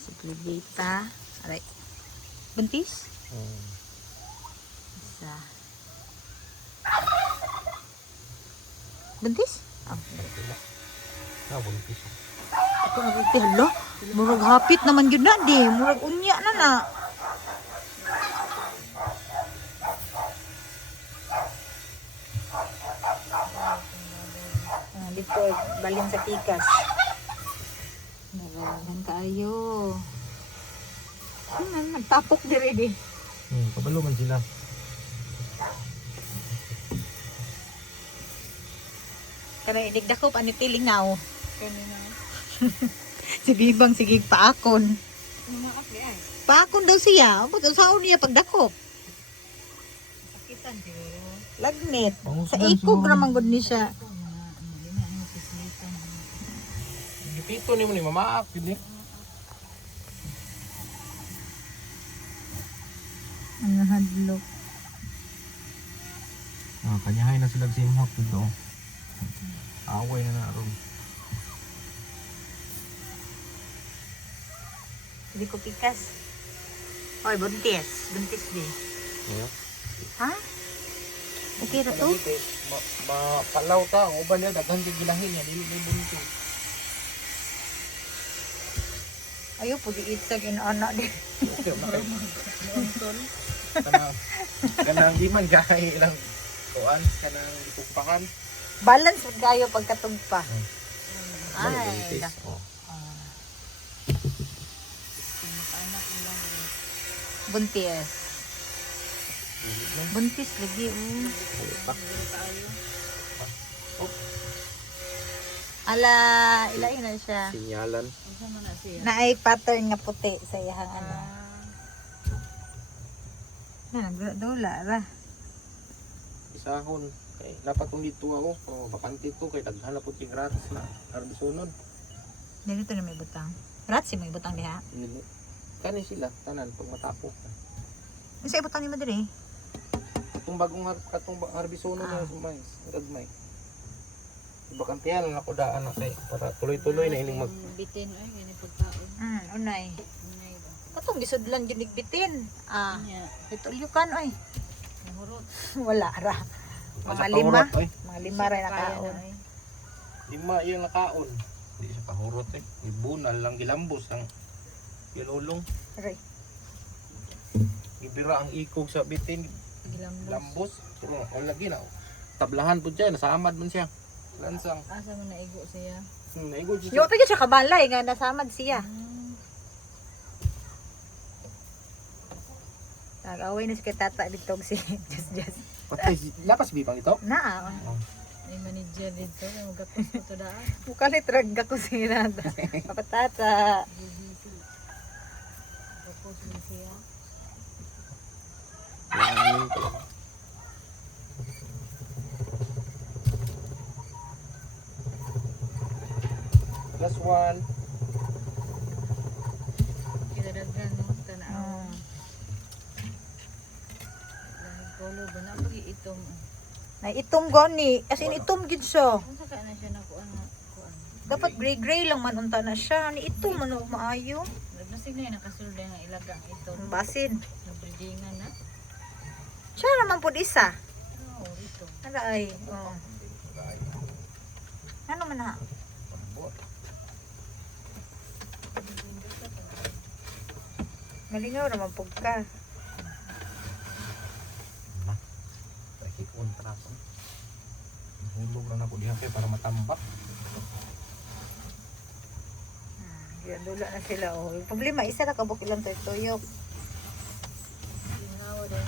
Siglibita. Aray. Buntis? Isa. Buntis? Oh. Buntis. Ako na buntis. Hala, murag hapit naman yun na di. Murag unya na na. Dito, balin sa tikas. Naragan kayo. Nagtapok dire di. Kabalo man sila. Kaya idigdakop, ano tilingaw. Si Bibang sige paakon. Paakon daw siya. Ba't saan niya pagdakop? Sakitan siguro. Lagnit. Sa Pangusgan ikog siguro. ramang good ni siya. Gipito ni mo ni mamaak yun eh. Ang hadlok. Kanyahay na sila simhak dito. Away na naroon. Hindi ko pikas. Oy, buntis. Buntis di. Yeah. Ha? Okay ra to? Mapalaw ta, ang uban niya, daghang gigilahin niya, dili buntis. Ayaw po di itag anak di. Kanang di man gahay ilang kuan, kanang itumpakan. Balance pag kayo pagkatugpa. Ay, dako. Buntis. Buntis lagi. Ala, ilain na siya. Sinyalan. Unsa man na siya? Na ay pattern nga puti sa iyang ano. Na, nagdula ra. Isahon. Kay napatong dito ako. Bakante to kay daghan na puting rats na arbisunod. Dito na may butang. Ratsi may butang diha. Kani sila tanan pag matapok. Isa ibutang ni mo diri. Katong bagong arbisunod na sumay, gagmay. Bakantiyan na ko daan na kay para tuloy-tuloy na ining mag bitin ay gani pagkaon. Unay. Unay ba? Katong gisudlan jud nigbitin. Nya, Itulyukan oy. nahurot. Wala ra. Mga Sa lima. kahurot, oy. Mga lima ra nakaon. Lima yung nakaon. Di sa kahurot eh. Ibunal lang gilambos ang gilulong. Aray. Ibira ang ikog sa bitin, Gilambos. lambos. Pero ang lagi na. Tablahan po dyan, nasamad man siya. Lansang. Asa man naigo siya? Naigod siya. Yo pagid siya kabalay nga nasamad siya. Nag-away na si kay tata dito si just. Patay, lapas bipang ito? Na. May manager dito, may magapos ko to daan. Mukalit ragga ko si nata. Papa tata. BBC. Gapos din siya. Plus one. Kidadaghan no, tanaw. Lahig kolo ba na pag itom. Na itom gani, as in itom gid siya. Unsa ka na siya na kuan. Dapat gray lang man unta na siya. Ni itom man og maayo. Nagbasig na yung nakasulda nga ilagang itom. Basin. Nabreedingan na. Siya naman pud isa. Oo, ito. Ala ay. Oh. Ano man na? Malingaw naman pug ka. Pakikon trapon. Hulog lang ako diha kay para matambak. Yan dula na sila oh. Yung problema isa ra kabuk ilang tuyok. Ginawa din.